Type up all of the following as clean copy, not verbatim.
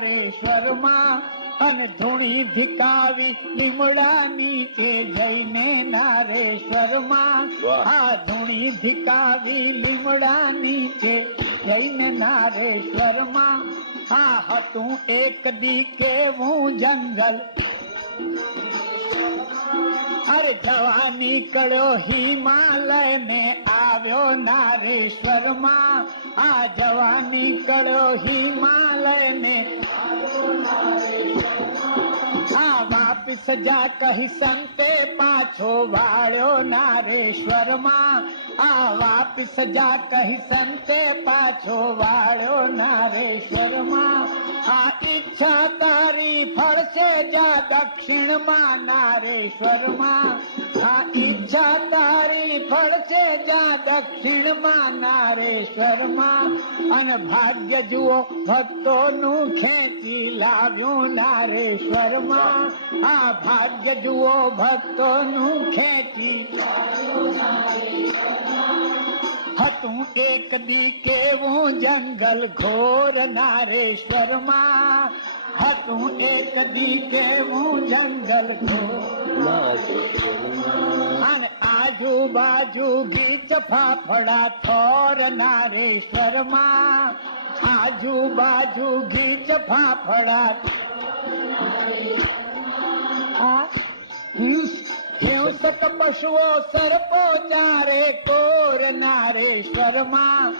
નારેશ્વર માં અને ધૂણી ધિકાવી લીમડા નીચે જઈને નારેશ્વર માં આ ધૂણી ધિકાવી લીમડા નીચે જઈને નારેશ્વર માં આ હતું એક દી કેવું જંગલ અરે જવા નીકળ્યો હિમાલય ને આવ્યો નારેશ્વર માં આ જવા નીકળ્યો હિમાલય ને આ વાપિસ જા કહી સંતે પાછો વાળ્યો નારેશ્વર માં આ વાપિસ જા કહી સંતે પાછો વાળ્યો નારેશ્વર માં આ ઈચ્છા તારી ફળશે જા દક્ષિણ માં નારેશ્વર માં આ ઈચ્છા તારી ફળશે જા દક્ષિણ માં નારેશ્વર માં અને ભાગ્ય જુઓ ભક્તો નું ખેંચી લાવ્યું નારેશ્વર માં આ ભાગ્ય જુઓ ભક્તો નું ખેંચી હતું એક દી કેવું જંગલ ઘોર નારેશ્વર માં હતું એક દી કેવું જંગલ ઘોર અને આજુબાજુ ગીચ ફાફડા થોર નારેશ્વર માં આજુબાજુ ગીચ ફાફડા હિંસક પશુઓ સરપો ચારે કોર નારેશ્વર માં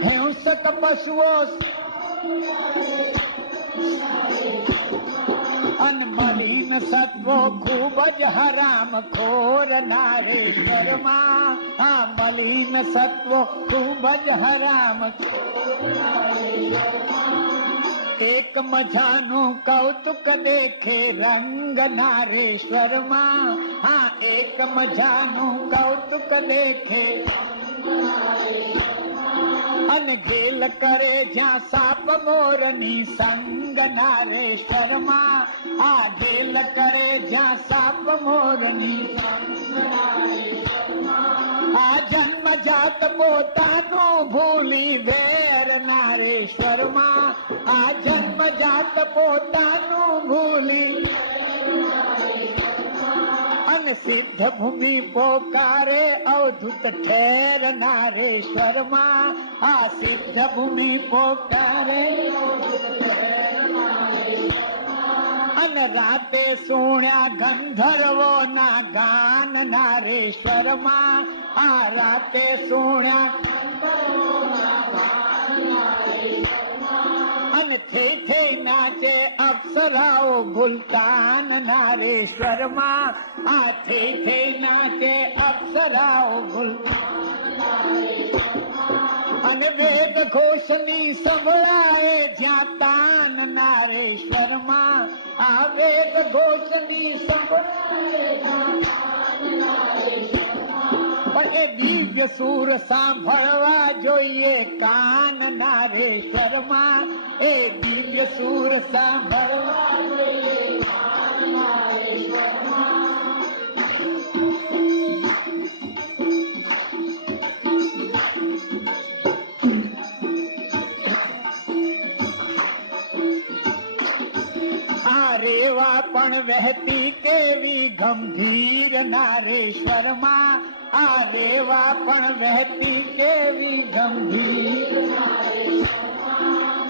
હિંસક પશુઓ અનમલીન સત્વો ખૂબ જ હરામ ખોર નારેશ્વર માં આ મલીન સત્વો ખૂબ જ હરામ એક મજાનું કૌતુક દેખે રંગ નારેશ્વર માં હા એક મજાનું કૌતુક દેખે અને ગેલ કરે જ્યાં સાપ મોરની સંગ નારેશ્વર માં આ ગેલ કરે જ્યાં સાપ મોરની આ જન્મ જાત પોતાનું ભૂલી વેર નારેશ્વર માં આ જન્મ જાત પોતાનું ભૂલી અને સિદ્ધ ભૂમિ પોકારે અવધૂત ઠેર નારેશ્વર માં આ સિદ્ધ ભૂમિ પોકારે અને રાતે સુણ્યા ગંધર્વો ના ગાન નારેશ્વર માં આ રાતે સુણ્યા અને થઈ નાચે અપ્સરાઓ ભૂલતાન નારેશ્વર માં આ થઈ નાચે અપ્સરાઓ ભૂલતાન અને વેદ ઘોષની સંભળાય જ્યાં તાન નારેશ્વર માં આ વેદ ઘોષની સંભળાય પણ એ દિવ્ય સુર સાંભળવા જોઈએ કાન નારેશ્વર માં એ દિવ્ય સુર સાંભળવા જોઈએ કાન નારેશ્વર માં રેવા પણ વહેતી તેવી ગંભીર નારેશ્વર માં આ રેવા પણ વહેતી કેવી ગંભીર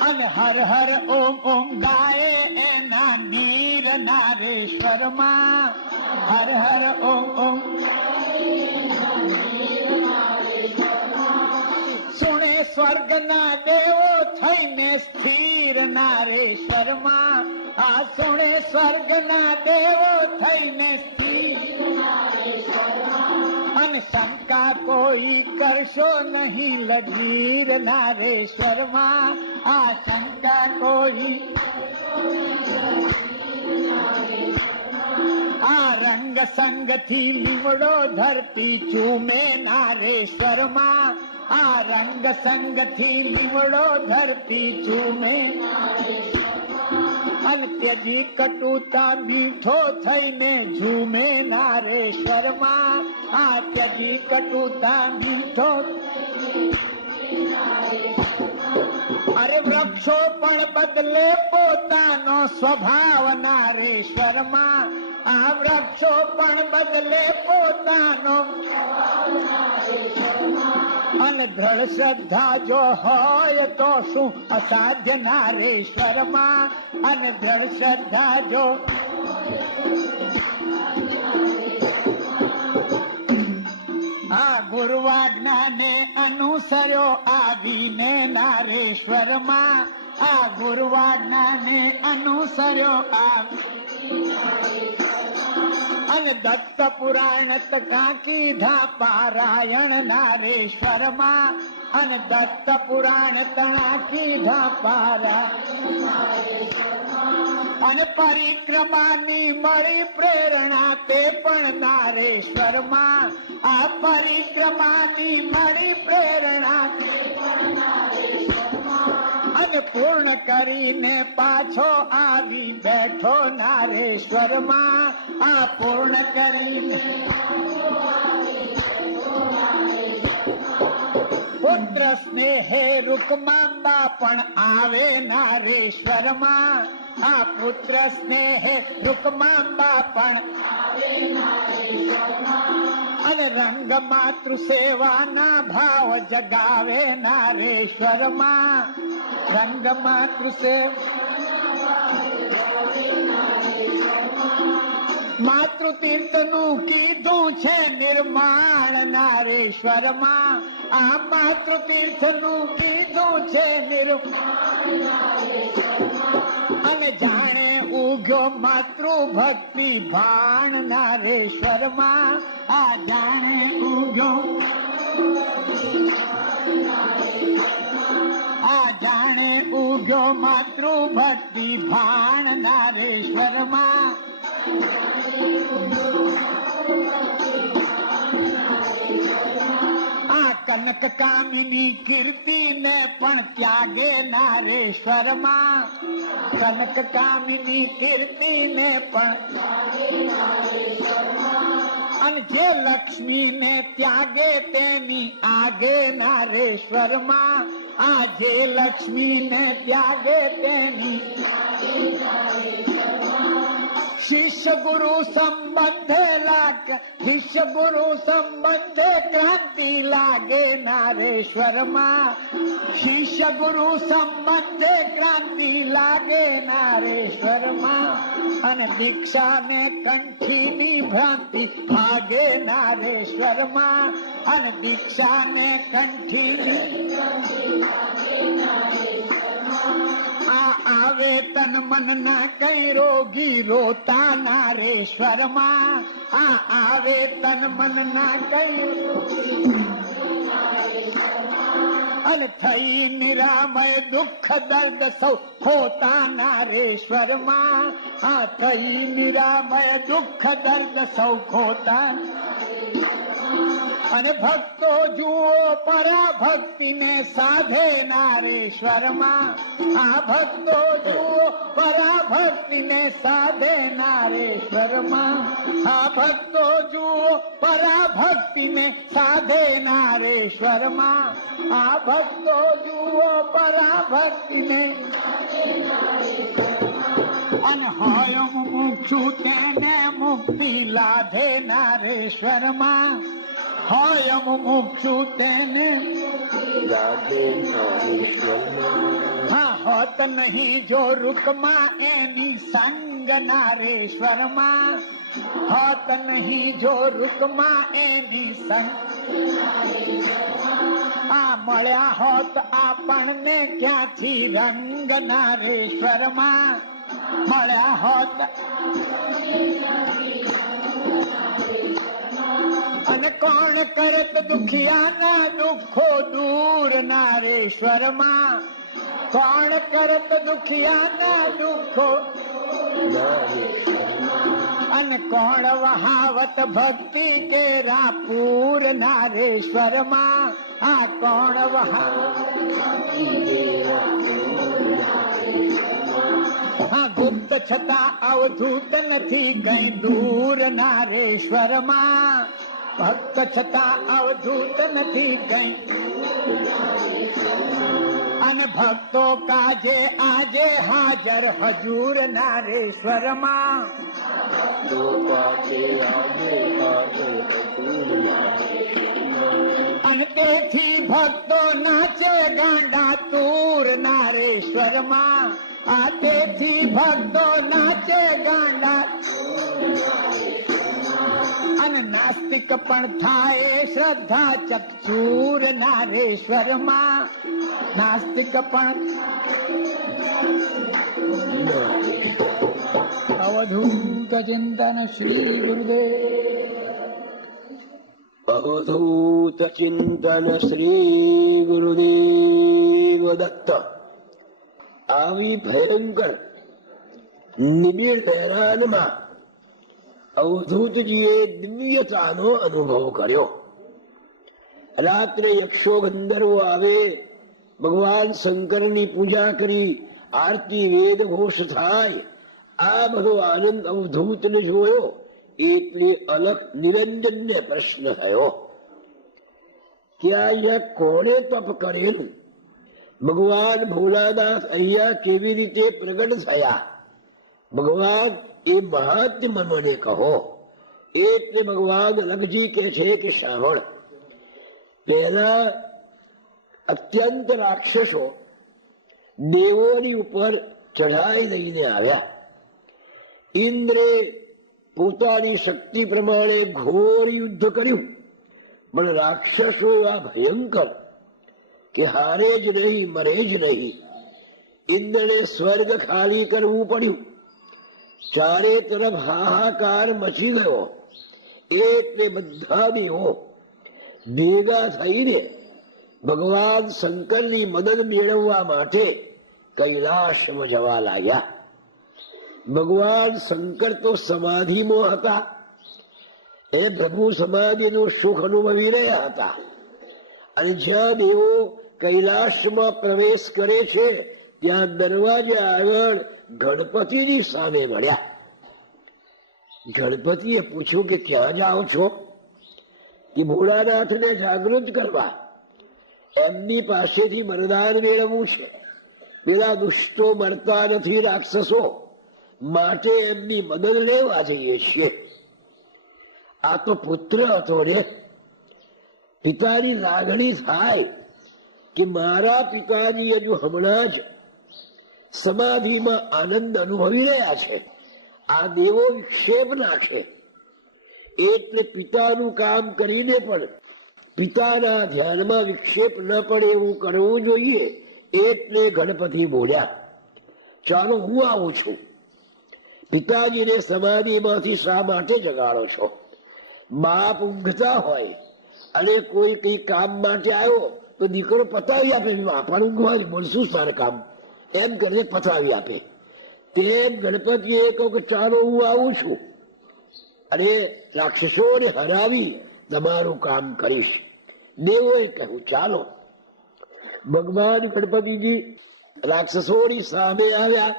અને હર હર ઓમ ઓમ ગાય એના નીર નારેશ્વર માં હર હર ઓમ ઓમ સુણે સ્વર્ગ ના દેવો થઈને સ્થિર નારેશ્વર માં આ સુણે સ્વર્ગ ના દેવો થઈને સ્થિર અને શંકા કોઈ કરશો નહીં લગીર નારેશ્વર માં આ શંકા કોઈ આ રંગ સંગ થી લીમડો ધરતી ચૂમે નારેશ્વર માં આ રંગ સંગ થી લીમડો ધરતી ચૂમે અને ત્યજી કટુતા મીઠો થઈને ઝૂમે નારેશ્વર માં આ ત્યજી કટુતા મીઠો અરે વૃક્ષો પણ બદલે પોતાનો સ્વભાવ નારેશ્વરમાં. આ વૃક્ષો પણ બદલે પોતાનો અને દ્રઢ શ્રદ્ધા જો હોય તો શું અસાધ્ય નારેશ્વરમાં. અને દ્રઢ શ્રદ્ધા જો આ ગુરુવાજ્ઞાને અનુસર્યો આવીને નારેશ્વરમાં. આ ગુરુવાજ્ઞાને અનુસર્યો અને દત્ત પુરાણ તકા કીધા પારાયણ નારેશ્વરમાં. અને દત્ત પુરાણ તણા કીધા પારાયણ અને પરિક્રમાની મળી પ્રેરણા તે પણ નારેશ્વરમાં. આ પરિક્રમાની મળી પ્રેરણા અને પૂર્ણ કરીને પાછો આવી બેઠો નારેશ્વરમાં. આ પૂર્ણ કરીને પુત્ર સ્નેહે રૂકમાંબા પણ આવે નારેશ્વરમાં. આ પુત્ર સ્નેહે રૂકમાંબા પણ અને રંગ માતૃ સેવાના ભાવ જગાવે નારેશ્વરમાં. રંગ માતૃ માતૃતીર્થ નું કીધું છે નિર્માણ નારેશ્વરમાં. આ માતૃતીર્થ નું કીધું છે નિર્માણ અને જાણે ઉગ્યો માતૃ ભક્તિ ભાણ નારેશ્વરમાં. આ જાણે ઉગ્યો આ જાણે ઉગ્યો માતૃ ભક્તિ ભાણ નારેશ્વરમાં. આ કનક કામિની કીર્તિ ને પણ ત્યાગે નારેશ્વરમાં. કનક કામિની કીર્તિ ને પણ અને જે લક્ષ્મી ને ત્યાગે તેની આગે નારેશ્વરમાં. આ જે લક્ષ્મી ને ત્યાગે તેની શિષ્ય ગુરુ સંબંધે લાગે શિષ્ય ગુરુ સંબંધે ક્રાંતિ લાગે નારેશ્વરમાં. શિષ્ય ગુરુ સંબંધે ક્રાંતિ લાગે નારેશ્વરમાં. અને દીક્ષા ને કંઠીની ભ્રાંતિ ભાગે નારેશ્વરમાં. અને દીક્ષા ને કંઠીની આ આવે તન મન ના કઈ રોગી રોતા નારેશ્વરમાં. આ આવે તન મન ના કઈ અને થઈ નિરામય દુઃખ દર્દ સૌ હોતા નારેશ્વરમાં. આ થઈ નિરામય દુઃખ દર્દ સૌ ખોતા અને ભક્તો જુઓ પરાભક્તિ ને સાધે નારેશ્વરમાં. આ ભક્તો જુઓ પરાભક્તિ ને સાધે નારેશ્વરમાં. આ ભક્તો જુઓ પરાભક્તિ ને સાધે નારેશ્વરમાં. આ ભક્તો જુઓ પરાભક્તિ ને અને હોય મુમુક્ષુ તેને મુક્તિ લાધે નારેશ્વરમાં. હોય મુમુક્ષુ તેને હા હોત નહીં જો રૂકમાં એની સંગ નારેશ્વરમાં. હોત નહીં જો રૂકમાં એની સંગ આ મળ્યા હોત આપણને ક્યાંથી રંગ નારેશ્વરમાં. મળ્યા હોત અને કોણ કરત દુખિયાના દુઃખો દૂર નારેશ્વરમાં. કોણ કરત દુખિયાના દુઃખો અને કોણ વહાવત ભક્તિ કેરા પૂર નારેશ્વરમાં. આ કોણ વહાવત હા ગુપ્ત છતાં અવધૂત નથી કઈ દૂર નારેશ્વરમાં. ભક્ત છતાં અવધૂત નથી કઈ અને ભક્તો કાજે આજે હાજર હજુર નારેશ્વરમાં. અને તેથી ભક્તો નાચે ગાંડા તૂર નારેશ્વરમાં. આ તેથી ભક્તો નાચે ગાંડા અને નાસ્તિક પણ થાય શ્રદ્ધા ચકચૂર નારેશ્વરમાં. નાસ્તિક પણ અવધૂત ચિંતન શ્રી ગુરુદેવ. અવધૂત ચિંતન શ્રી ગુરુદેવ દત્ત. આવી ભયંકર નિબિડ હેરાનમાં અવધૂતજીએ દિવ્યતાનો અનુભવ કર્યો. રાત્રે યક્ષો ગંધર્વો આવે, ભગવાન શંકરની પૂજા કરી, આરતી વેદ ઘોષ થાય. આ બધો આનંદ અવધૂતને જોયો એટલે અલખ નિરંજનને પ્રશ્ન થયો કે અહીંયા કોણે તપ કરેલું? ભગવાન ભોલાનાથ અહીંયા કેવી રીતે પ્રગટ થયા? ભગવાન એ મહાત્મ્ય મને કહો. એટલે ભગવાન અલખજી કહે છે કે સાંભળ, પહેલા અત્યંત રાક્ષસો દેવોની ઉપર ચઢાઈ લઈને આવ્યા. ઇન્દ્રે પોતાની શક્તિ પ્રમાણે ઘોર યુદ્ધ કર્યું, પણ રાક્ષસો એવા ભયંકર કે હારે જ નહીં મરે જ નહીં. ઇન્દ્રને સ્વર્ગ ખાલી કરવું પડ્યું. ચારે તરફ હાહાકાર મચી ગયો. એટલે બધા દેવો ભેગા થઈને ભગવાન શંકરની મદદ મેળવવા માટે કૈલાસમાં જવા લાગ્યા. ભગવાન શંકર તો સમાધિમાં હતા. એ પ્રભુ સમાધિનું સુખ અનુભવી રહ્યા હતા. અને જ્યાં દેવો કૈલાસમાં પ્રવેશ કરે છે ત્યાં દરવાજા આગળ ગણપતિની સામે મળ્યા. ગણપતિએ પૂછ્યું કે ક્યાં જાઓ છો? કે ભોળાનાથને જાગૃત કરવા, એમની પાસેથી વરદાન મેળવવું છે. પેલા દુષ્ટો મરતા નથી રાક્ષસો, માટે એમની મદદ લેવા જઈએ છીએ. આ તો પુત્ર હતો રે. પિતાની લાગણી થાય કે મારા પિતાજી હજુ હમણાં જ સમાધિમાં આનંદ અનુભવી રહ્યા છે, આ દેવો વિક્ષેપ નાખે. એટલે પિતાનું કામ કરીને પણ પિતાના ધ્યાનમાં વિક્ષેપ ન પડે એવું કરવું જોઈએ. એટલે ગણપતિ બોલ્યા, ચાલો હું આવું છું. પિતાજીને સમાધિમાંથી શા માટે જગાડો છો? બાપ ઊંઘતા હોય અને કોઈ કઈ કામ માટે આવ્યો તો દીકરો પતાવી આપે. બાપાને ઊંઘવાની બોલશું સાર કામ એમ કરીને પતાવી આપે. તેમ ગણપતિએ કહ્યું કે ચાલો હું આવું છું અને રાક્ષસોને હરાવી તમારું કામ કરીશ. દેવોએ કહ્યું ચાલો. ભગવાન ગણપતિજી રાક્ષસોની સામે આવ્યા,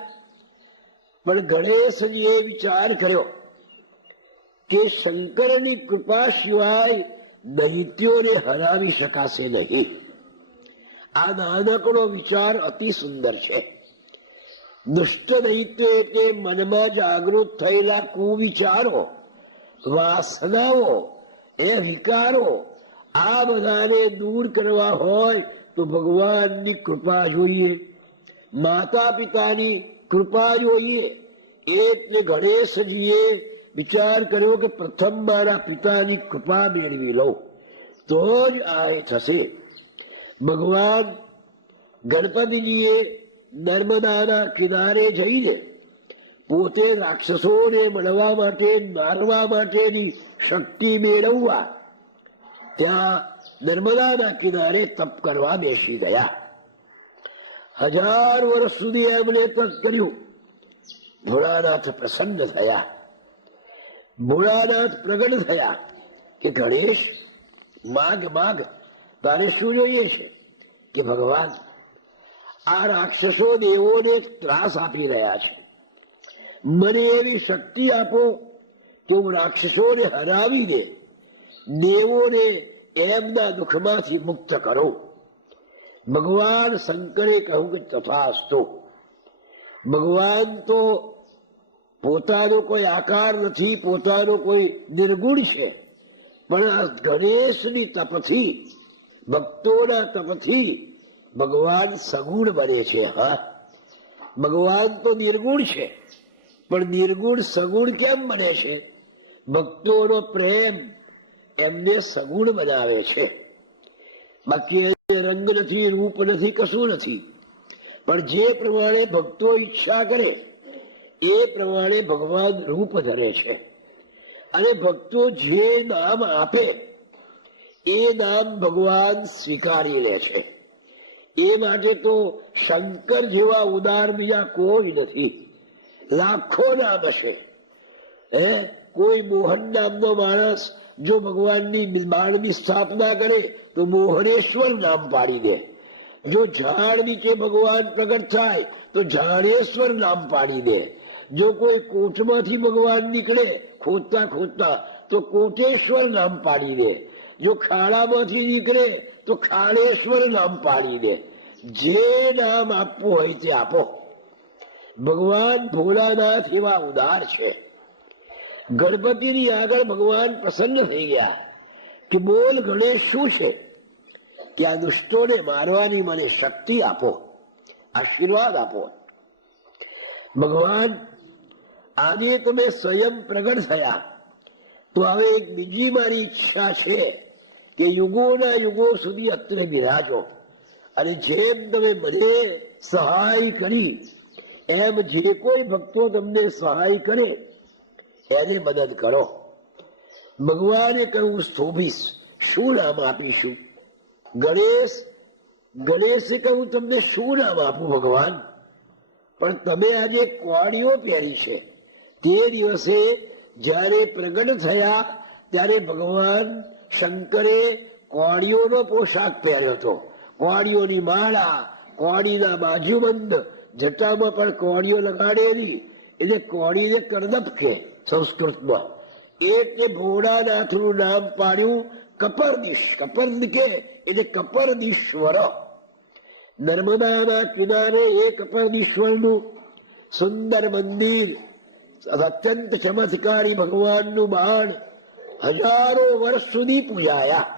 પણ ગણેશજીએ વિચાર કર્યો કે શંકરની કૃપા સિવાય દૈત્યોને હરાવી શકાશે નહીં. આ નાનકડો વિચાર અતિ સુંદર છે. દુષ્ટ દૈત્ય એટલે મનમાં જાગૃત થયેલા કુવિચારો, વાસનાઓ, એ વિકારો, આ બધાને દૂર કરવા હોય તો ભગવાનની કૃપા જોઈએ, માતા પિતાની કૃપા જોઈએ. એટલે ગણેશજીએ વિચાર કર્યો કે પ્રથમ મારા પિતાની કૃપા મેળવી લઉં તો જ આ થશે. ભગવાન ગણપતિજીએ નર્મદાના કિનારે જઈને પોતે રાક્ષસોને મળવા માટે, મારવા માટેની શક્તિ મેળવવા ત્યાં નર્મદાના કિનારે તપ કરવા બેસી ગયા. 1000 વર્ષ સુધી એમણે તપ કર્યું. ભોળાનાથ પ્રસન્ન થયા. ભોળાનાથ પ્રગટ થયા કે ગણેશ માગ માગ, તારે શું જોઈએ છે? કે ભગવાન આ રાક્ષસો દેવોને ત્રાસ આપી રહ્યા છે, મને એવી શક્તિ આપો કે હું રાક્ષસોને હરાવીને દેવોને એમના દુઃખમાંથી મુક્ત કરું. ભગવાન શંકરે કહ્યું કે તથાસ્તુ. ભગવાન તો પોતાનો કોઈ આકાર નથી, પોતાનો કોઈ નિર્ગુણ છે, પણ આ ગણેશની તપથી, ભક્તોના તપથી ભગવાન સગુણ બને છે. હા, ભગવાન તો નિર્ગુણ છે, પણ નિર્ગુણ સગુણ કેમ બને છે? ભક્તોનો પ્રેમ એમને સગુણ બનાવે છે. બાકી રંગ નથી, રૂપ નથી, કશું નથી, પણ જે પ્રમાણે ભક્તો ઈચ્છા કરે એ પ્રમાણે ભગવાન રૂપ ધરે છે. અને ભક્તો જે નામ આપે એ નામ ભગવાન સ્વીકારી લે છે. એ માટે તો શંકર જેવા ઉદાર બીજા કોઈ નથી. લાખો નામ હશે. કોઈ મોહન નામનો માણસ જો ભગવાનની બાળની સ્થાપના કરે તો મોહનેશ્વર નામ પાડી દે. જો ઝાડ નીચે ભગવાન પ્રગટ થાય તો ઝાડેશ્વર નામ પાડી દે. જો કોઈ કોટમાંથી ભગવાન નીકળે ખોદતા ખોદતા તો કોટેશ્વર નામ પાડી દે. જો ખાડામાંથી નીકળે તો ખાડેશ્વર નામ પાડી દે. જે નામ આપવું હોય તે આપો. ભગવાન ભોળાનાથ એવા ઉદાર છે. ગણપતિની આગળ ભગવાન પ્રસન્ન થઈ ગયા કે બોલ ગણેશ શું છે? કે આ દુષ્ટોને મારવાની મને શક્તિ આપો, આશીર્વાદ આપો. ભગવાન આજે તમે સ્વયં પ્રગટ થયા તો હવે એક બીજી મારી ઈચ્છા છે કે યુગોના યુગો સુધી અત્રે બિરાજો અને જેમ તમે મને સહાય કરી એમ જે કોઈ ભક્તો તમને સહાય કરે એને મદદ કરો. ભગવાને કહ્યું શોભીશ. શું નામ આપીશું? ગણેશ. ગણેશે કહ્યું તમને શું નામ આપું ભગવાન? પણ તમે આજે કોડીઓ પહેરી છે. તે દિવસે જ્યારે પ્રગટ થયા ત્યારે ભગવાન શંકરે કોડીઓનો પોશાક પહેર્યો હતો. કોડીઓની માળા, કોડીના બાજુબંધ, જટામાં પણ કોડીઓ લગાડેલી, એટલે કોડીને કરદપ કે સંસ્કૃતમાં. એટલે ભોળાનાથનું નામ પાડ્યું કપરદીશ. કપર્દ કે એટલે કપરદીશ્વર. નર્મદાના કિનારે એ કપરદીશ્વરનું સુંદર મંદિર, અત્યંત ચમત્કારી ભગવાનનું બાણ હજારો વર્ષ સુધી પૂજાયા.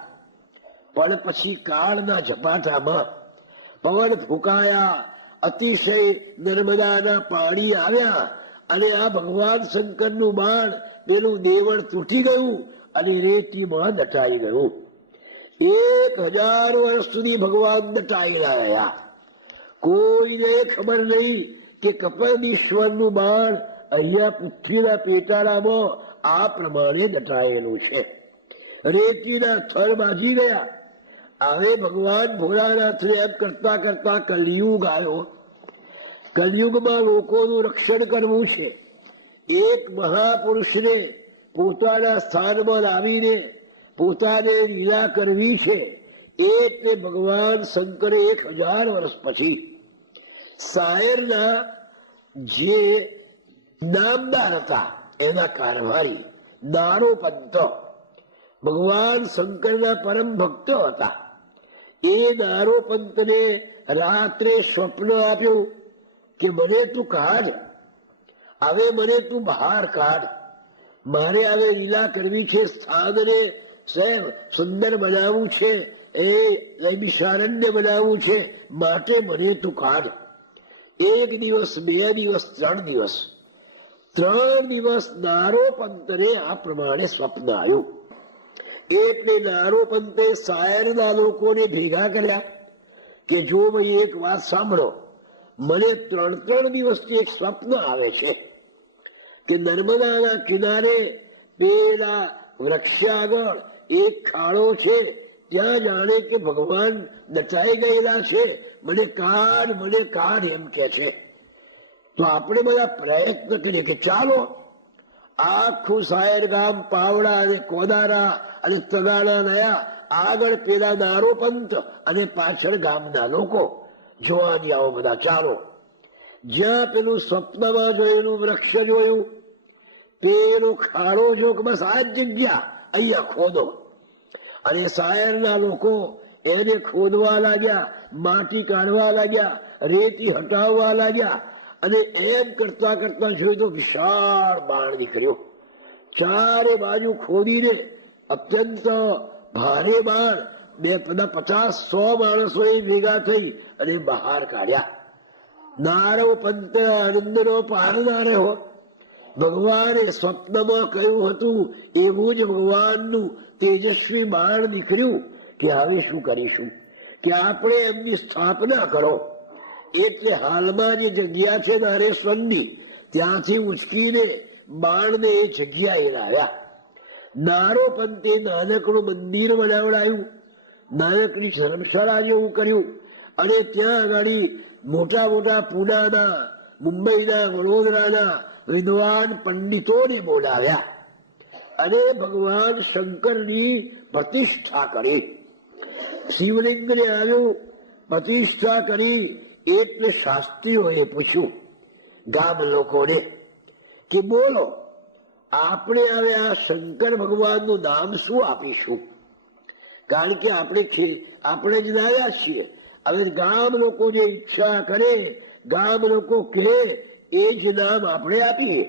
પણ પછી કાળના ઝપાટામાં પવન ફૂંકાયા, અતિશય નર્મદાના પાણી આવ્યા અને આ ભગવાન શંકરનું બાણ પેલું દેવળ તૂટી ગયું અને રેતીમાં દટાઈ ગયું. 1000 વર્ષ સુધી ભગવાન દટાયેલા રહ્યા. કોઈને ખબર નહીં કે કપરદીશ્વરનું બાણ અહીંયા પૃથ્વીના પેટાળામાં આ પ્રમાણે દટાયેલું છે. રેતીના થળ બાજી ગયા. હવે ભગવાન ભોળાનાથને એમ કરતા કરતા કલયુગ આવ્યો. કલયુગમાં લોકોનું રક્ષણ કરવું છે. એક મહાપુરુષને પોતાના સ્થાનમાં લાવીને પોતાને લીલા કરવી છે. એટલે ભગવાન શંકરે 1000 વર્ષ પછી સાયરના જે નામદાર હતા એના કારભારી નારોપંત ભગવાન શંકરના પરમ ભક્ત હતા. એ નારોપંતને રાત્રે સ્વપ્ન આપ્યું કે મને તું કાઢ, હવે મને તું બહાર કાઢ. મારે હવે લીલા કરવી છે, સ્થાનને સહેબ સુંદર બનાવવું છે, એ નૈમિષારણ્ય બનાવવું છે, માટે મને તું કાઢ. 1 દિવસ, 2 દિવસ, 3 દિવસ, 3 દિવસ નારોપંતને આ પ્રમાણે સ્વપ્ન આવ્યું. એટલે નારોપંતે સાયરના લોકોને ભેગા કર્યા કે જો ભાઈ એક વાત સાંભળો, મને 3 દિવસથી એક સ્વપ્ન આવે છે કે નર્મદાના કિનારે પેલા વૃક્ષ આગળ એક ખાડો છે, ત્યાં જાણે કે ભગવાન દટાઈ ગયેલા છે, મને કાઢ એમ કે છે. તો આપણે બધા પ્રયત્ન કરીએ કે ચાલો આખું સાયર ગામ પાવડા અને કોદારા અને તગાડા નયા આગળ પેલા નારોપંત અને પાછળ ગામના લોકો જોવા જાઓ બધા. ચાલો જ્યાં પેલું સ્વપ્નમાં જોયેલું વૃક્ષ જોયું, પેલો ખાડો જો કે બસ આ જ જગ્યા, અહીંયા ખોદો. અને સાયરના લોકો એને ખોદવા લાગ્યા. માટી કાઢવા લાગ્યા, રેતી હટાવવા લાગ્યા, અને એમ કરતા કરતા જોયું તો વિશાળ બાણ નીકળ્યો. ચારે બાજુ ખોદીને અત્યંત ભારે બાણ 50-100 માણસો ભેગા થઈ અને બહાર કાઢ્યા. નારવ પંત આનંદનો પાર ના રહ્યો. ભગવાને સ્વપ્નમાં કહ્યું હતું એવું જ ભગવાનનું તેજસ્વી બાણ નીકળ્યું કે હવે શું કરીશું, કે આપણે એમની સ્થાપના કરો. એટલે હાલમાં જે જગ્યા છે નારેશ્વરની, ત્યાંથી ઉચકીને બાણને એ જગ્યાએ લાવ્યા. નારો પંતે નાનકડું મંદિર બનાવડાયું, નાનકડી ધર્મશાળા જેવું કર્યું, અને ત્યાં આગળ મોટા મોટા પુનાના, મુંબઈના, વડોદરાના વિદ્વાન પંડિતોને બોલાવ્યા અને ભગવાન શંકરની પ્રતિષ્ઠા કરી. શિવલિંગને આવ્યું, પ્રતિષ્ઠા કરી. એટલે શાસ્ત્રીઓએ પૂછ્યું ગામ લોકોને કે બોલો, આપણે હવે આ શંકર ભગવાનનું નામ શું આપીશું? કારણ કે આપણે જ લાવ્યા છીએ. હવે ગામ લોકો જે ઈચ્છા કરે, ગામ લોકો કહે એ જ નામ આપણે આપીએ.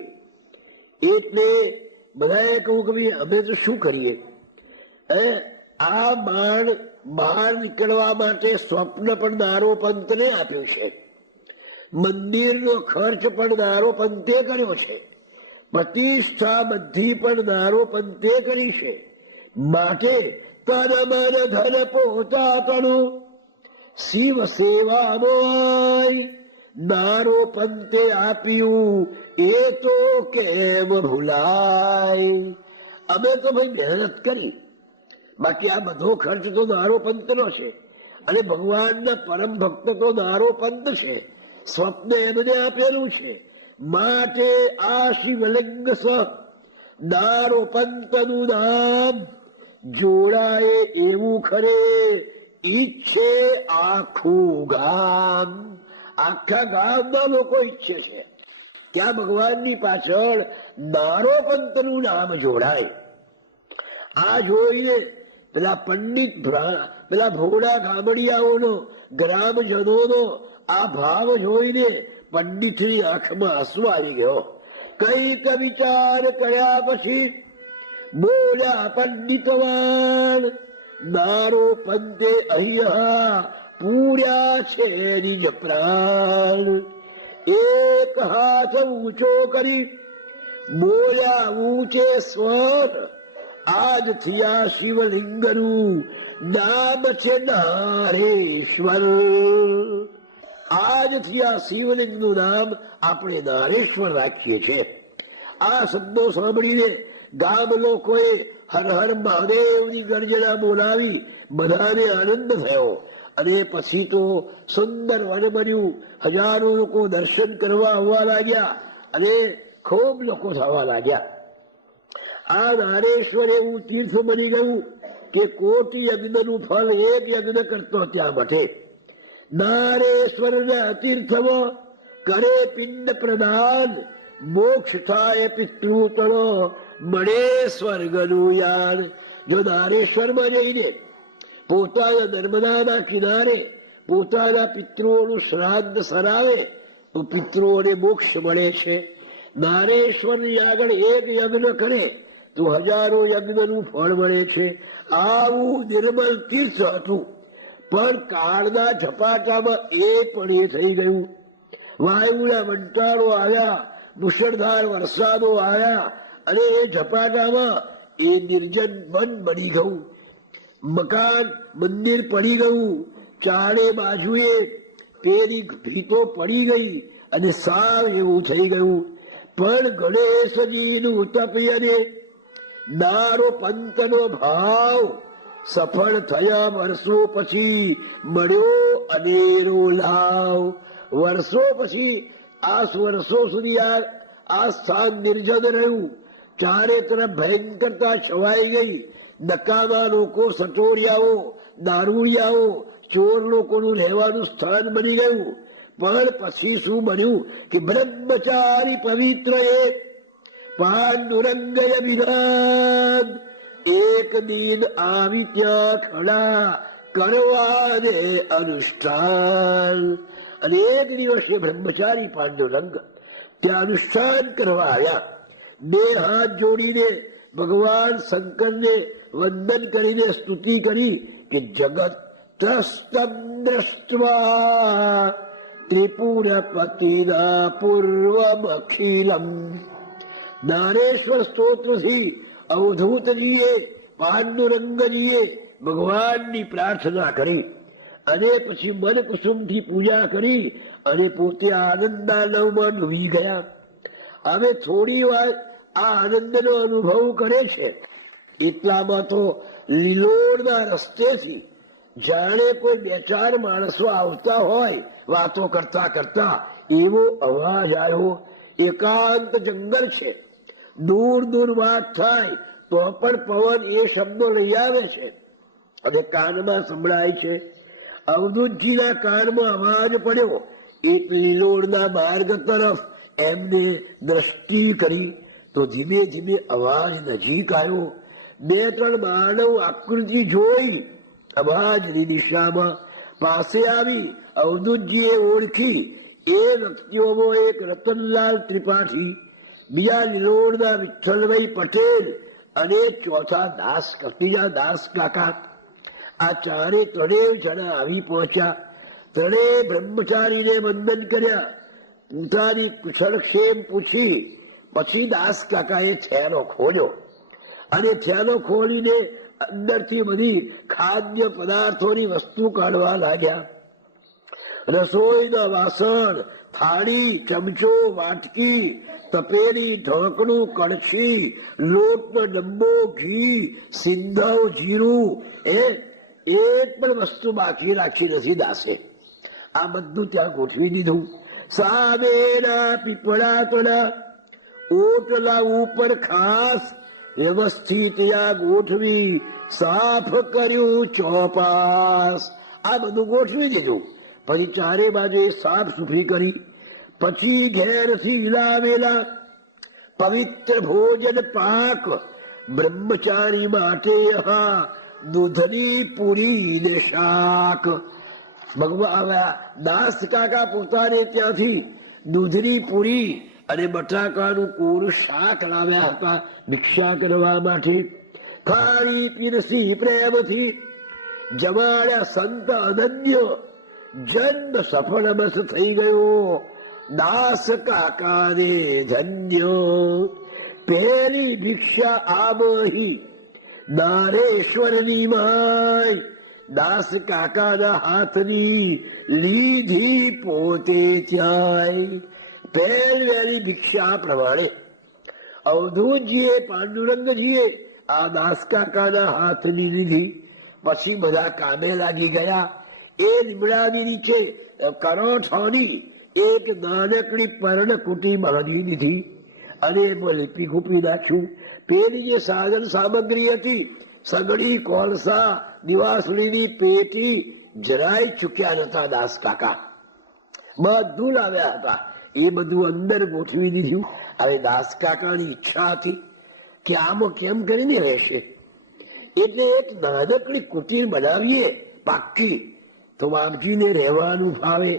એટલે બધાએ કહ્યું કે ભાઈ અમે તો શું કરીએ? આ બાણ બહાર નીકળવા માટે સ્વપ્ન પણ નારો પંતને આપ્યું છે, મંદિરનો ખર્ચ પણ નારો પંતે કર્યો છે, પ્રતિષ્ઠા બધી પણ નારો પંતે કરી છે. માટે તન મન ધન પોતાનું શિવ સેવામાં નારો પંતે આપ્યું, એ તો કેમ ભૂલાય? અમે તો ભાઈ મહેનત કરી, બાકી આ બધો ખર્ચ તો નારો પંતનો છે, અને ભગવાનના પરમ ભક્ત તો નારો પંત છે. સ્વપ્ન એમને આપેલું છે. માટે આ શિવલિંગ સહ નારો પંતનું નામ જોડાય એવું ખરે ઈચ્છે આખું ગામ. આખા ગામના લોકો ઈચ્છે છે ત્યાં ભગવાનની પાછળ નારો પંતનું નામ જોડાય. આ જોઈને પેલા પંડિત, પેલા ભોળા ગામડિયાઓનો, ગ્રામજનોનો આ ભાવ જોઈને પંડિતની આંખમાં આંસુ આવી ગયો. કઈક વિચાર કર્યા પછી બોલ્યા પંડિતવાન, નારો પંતે અહીંયા પૂર્યા છે નિજ પ્રાણ. એક હાથ ઊંચો કરી બોલ્યા ઊંચે સ્વર, આજથી આ શિવલિંગનું નામ છે નારેશ્વર. આજથી આ શિવલિંગનું નામ આપણે નારેશ્વર રાખીએ છીએ. આ શબ્દો સાંભળીને ગામ લોકોએ હર હર મહાદેવની ગર્જના બોલાવી બધાને આનંદ થયો. અને પછી તો સુંદર વન બન્યું. હજારો લોકો દર્શન કરવા આવવા લાગ્યા અને ખૂબ લોકો થવા લાગ્યા. આ નારેશ્વર એવું તીર્થ બની ગયું કે કોટી યજ્ઞનું ફળ એક યજ્ઞ કરતો ત્યાં મટે. નારેશ્વરના તીર્થમાં કરે પિંડ પ્રદાન, મોક્ષ થાય પિતૃતળો, મળે સ્વર્ગનું યાન. જો નારેશ્વરમાં જઈને પોતાના નર્મદાના કિનારે પોતાના પિતૃઓનું શ્રાદ્ધ સરાવે તો પિતૃઓને મોક્ષ મળે છે. નારેશ્વરની આગળ એક યજ્ઞ કરે તો હજારો યજ્ઞનું ફળ મળે છે. આવું નિર્મલ તીર્થ હતું, પણ કાળના ઝપાટામાં એ પણ એ થઈ ગયું. વાયુના વંટાળો આવ્યા, મુશળધાર વરસાદો આવ્યા, અને એ ઝપાટામાં એ નિર્જન વન બની ગયું. મકાન, મંદિર પડી ગયું. ચારે બાજુએ પેલી ભીતો પડી ગઈ અને સાવ એવું થઈ ગયું. પણ ગણેશજીનું તપયને નારો પંતનો ભાવ સફળ થયા. વર્ષો પછી મળ્યો અનેરો લાવ. વર્ષો પછી વર્ષો સુધી આ સ્થાન નિર્જન રહ્યું. ચારે તરફ ભયંકરતા છવાઈ ગઈ. નકામા લોકો, સટોરિયાઓ, દારૂડિયાઓ, ચોર લોકોનું રહેવાનું સ્થાન બની ગયું. પણ પછી શું બન્યું કે બ્રહ્મચારી પવિત્ર એક પાંડુરંગય વિરાગ એક દિન આવી ત્યાં ખડા કરવા દે અનુષ્ઠાન. અને એક દિવસે બ્રહ્મચારી પાંડુરંગ ત્યાં અનુષ્ઠાન કરવા આવ્યા. બે હાથ જોડીને ભગવાન શંકરને વંદન કરીને સ્તુતિ કરી કે જગત ત્રસ્તમ દ્રષ્ટવા ત્રિપુરપતિના પૂર્વમખિલમ. નારેશ્વર સ્તોત્રથી અવધૂતજીએ પાંડુરંગજીએ ભગવાનની પ્રાર્થના કરી અને પછી મન કુસુમથી પૂજા કરી અને પોતે આનંદાનવમાં ડૂબી ગયા. હવે થોડી વાર આ આનંદનો અનુભવ કરે છે એટલામાં તો લીલોડના રસ્તેથી જાણે કોઈ બે ચાર માણસો આવતા હોય વાતો કરતા કરતા એવો અવાજ આવ્યો. એકાંત જંગલ છે, દૂર દૂર વાત થાય તો પણ પવન એ શબ્દો લઈ આવે છે અને કાનમાં સંભળાય છે. અવધૂતજીના કાનમાં અવાજ પડ્યો એટલે લીલોડના માર્ગ તરફ એમને દ્રષ્ટિ કરી તો ધીમે ધીમે અવાજ નજીક આવ્યો. બે ત્રણ માનવ આકૃતિ જોઈ અવાજની દિશામાં પાસે આવી અવધૂતજીએ ઓળખી એ વ્યક્તિઓમાં એક રતનલાલ ત્રિપાઠી, બીજા લીલોડના વિઠ્ઠલભાઈ પટેલ અને ચોથા ત્રીજા દાસ કાકા. આ ચારે ત્રણેય જણા આવી પહોંચ્યા. ત્રણેય બ્રહ્મચારીને વંદન કર્યા, પોતાની કુશળક્ષેમ પૂછી. પછી દાસ કાકાએ થેલો ખોલ્યો અને થેલો ખોલીને અંદરથી બધી ખાદ્ય પદાર્થોની વસ્તુ કાઢવા લાગ્યા. રસોઈના વાસણ, થાળી, ચમચો, વાટકી, તપેલી, ઢોકણું, કળછી, લોટનો ડબ્બો, ઘી, સિંધવ, જીરું, એક પણ વસ્તુ બાકી રાખી નથી દાસે. આ બધું ત્યાં ગોઠવી દીધું. સામેના પીપળા તળા ઓટલા ઉપર ખાસ વ્યવસ્થિત ત્યાં ગોઠવી સાફ કર્યું ચોપાસ. આ બધું ગોઠવી દીધું. પછી ચારે બાજુ સાફ સુફી કરી. પછી ઘેરથી લાવેલા પવિત્ર ભોજન પાક બ્રહ્મચારી માટે દૂધની પૂરી ને શાક. ભગવાન દાસ કાકા પોતાને ત્યાંથી દૂધની પૂરી અને બટાકાનું કોરું શાક લાવ્યા હતા ભિક્ષા કરવા માટે. ખારી પીરસી પ્રેમથી જમાડ્યા સંત અનન્ય. જન્મ સફળ બસ થઈ ગયો દાસ કાકાને ધન્ય. પહેલી ભિક્ષા આબહી નારેશ્વરની માય દાસ કાકાના હાથની લીધી પોતે ત્યાંય. પહેલી ભિક્ષા પ્રમાણે અવધૂતજીએ પાંડુરંગજીએ આ દાસ કાકાના હાથની લીધી. પછી બધા કામે લાગી ગયા. એ લીમડાની નીચે કરોઠોની એક નાનકડી પર્ણકુટી બાંધી દીધી અને એમાં લીપી ખૂપી નાખ્યું. પેલી જે સાધન સામગ્રી હતી, સગડી, કોલસા, દિવાસળીની પેટી જરાય ચૂક્યા નતા દાસ કાકા. બધું લાવ્યા હતા. એ બધું અંદર ગોઠવી દીધું. હવે દાસ કાકાની ઈચ્છા હતી કે આમાં કેમ કરીને રહેશે, એટલે એક નાનકડી કુટીર બનાવીએ પાક્કી, તો બાપજીને રહેવાનું ફાવે.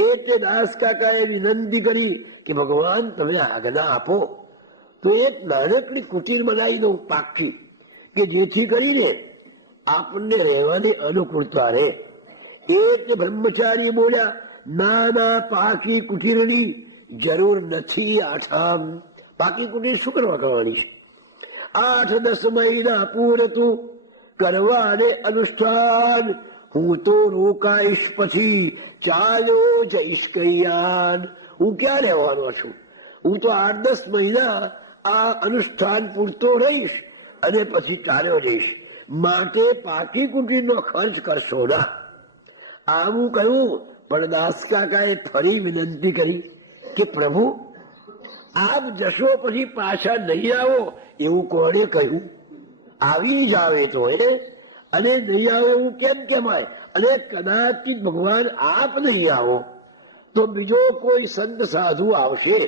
એટલે દાસ કાકાએ વિનંતી કરી કે ભગવાન તમે આજ્ઞા આપો તો એક નાનકડી કુટીર બનાવી દઉં પાક્કી, કે જેથી કરીને આપણને રહેવાની અનુકૂળતા રહે. એટલે બ્રહ્મચારી બોલ્યા ના ના, પાકી કુટીરની જરૂર નથી. આઠામ પાકી કુટીર શું કરવા કરવાની છે? 8-10 મહિના પૂરતું કરવાને અનુષ્ઠાન. હું તો રોકાઈશ, પછી ચાલ્યો જઈશ કૈયાન. હું ક્યાં રહેવાનો છું? હું તો 8-10 મહિના આ અનુષ્ઠાન પૂરતો રહીશ અને પછી ચાલ્યો જઈશ. માટે પાકી કુટીરનો ખર્ચ કરશો ના. આવું કહ્યું. પણ દાસ કાકાએ ફરી વિનંતી કરી કે પ્રભુ આપ જશો પછી પાછા નહીં આવો એવું કોણે કહ્યું? આવી જ આવે તો અને નહીં આવે એવું કેમ કહેવાય? અને કદાચ ભગવાન આપ નહીં આવો તો બીજો કોઈ સંત સાધુ આવશે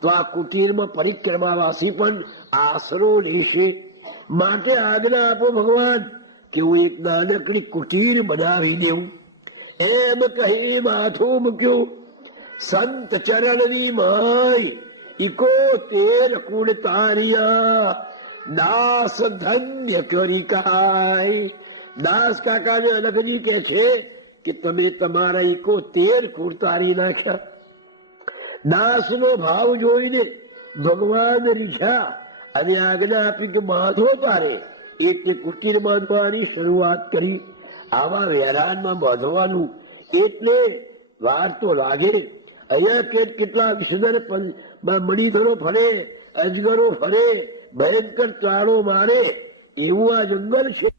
તો આ કુટીરમાં પરિક્રમાવાસી પણ આશરો લેશે. માટે આજ્ઞા આપો ભગવાન, કે હું એક નાનકડી કુટીર બનાવી દઉં. એમ કહી માથું મૂક્યું. સંત ચરણની માય 71 કુળ તાર્યા, દાસ ધન્ય કરી કાય. દાસ કાકાને અલગજી કે છે કે તમે તમારા 71 કુળ તારી નાખ્યા. દાસ નો ભાવ જોઈને ભગવાન રીઝા અને આજ્ઞા આપી કે બાંધો પારે, એટલે કુટીર બાંધવાની શરૂઆત કરી. આવા વેરાનમાં બાંધવાનું એટલે વાર તો લાગે. અહીંયા કેટલા વિષધર મણિધરો ફરે, અજગરો ફરે, ભયંકર ચાળો મારે, એવું આ જંગલ છે.